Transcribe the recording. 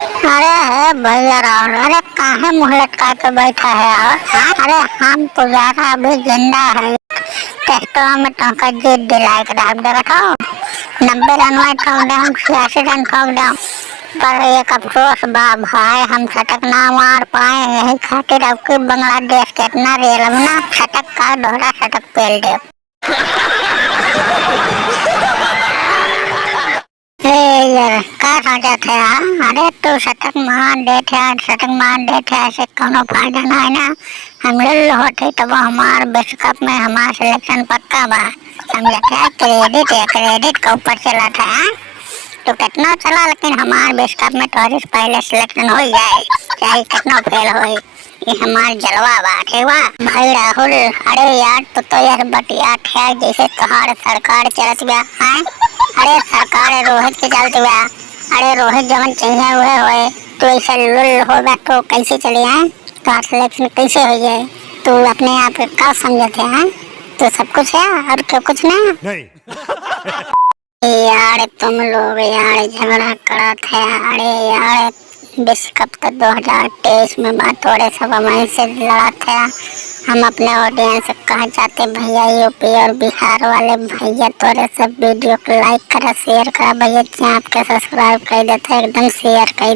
अरे है भैया राहुल, अरे काहे मुँह लटका के बैठा है यार? अरे हम पुजारा अभी जिंदा है। टेस्टवा में टोका जीत दिलाए के दाब दे रखाओ। 90 रन में ठोक दे, हम 86 रन ठोक दे। पर एक अफसोस बा भाई, हम शतक ना मार पाए। यही खातिर अब की बांग्लादेश के इतना रेल में ना शतक का दोहरा शतक पेल दे। यार का सोचा थे यार? अरे तू शतक मार देते, शतक मार देते, ऐसे कोनो फायदा ना है ना। हम लड़ होते तब हमार विश्व कप में हमारा सिलेक्शन पक्का बा। समझा क्या? क्रेडिट है, क्रेडिट का ऊपर चला था। तो कितना चला, लेकिन हमारे विश्व कप में तो पहले सिलेक्शन हो जाए, चाहे कितना फेल हो। ये हमार जलवा बात है वाह भाई राहुल। अरे यार तो यार बटिया है जैसे तुम्हारे सरकार चलत गया है। अरे सरकार रोहित के चलते हुआ। अरे रोहित जवन चाहिए हुए हुए तो ऐसा लुल होगा तो कैसे चले हैं? तो सिलेक्शन कैसे हो जाए? तो अपने आप का समझते हैं? तो सब कुछ है और क्या कुछ नहीं? यार तुम लोग यार झगड़ा करा था। अरे यार विश्व कप तो 2023 में बात हो रहे, सब हमारे से लड़ा था। हम अपने ऑडियंस से कहना चाहते भैया, यूपी और बिहार वाले भैया थोड़े सब वीडियो को लाइक करा, शेयर करा भैया, आपके सब्सक्राइब कर देते एकदम शेयर कर दे।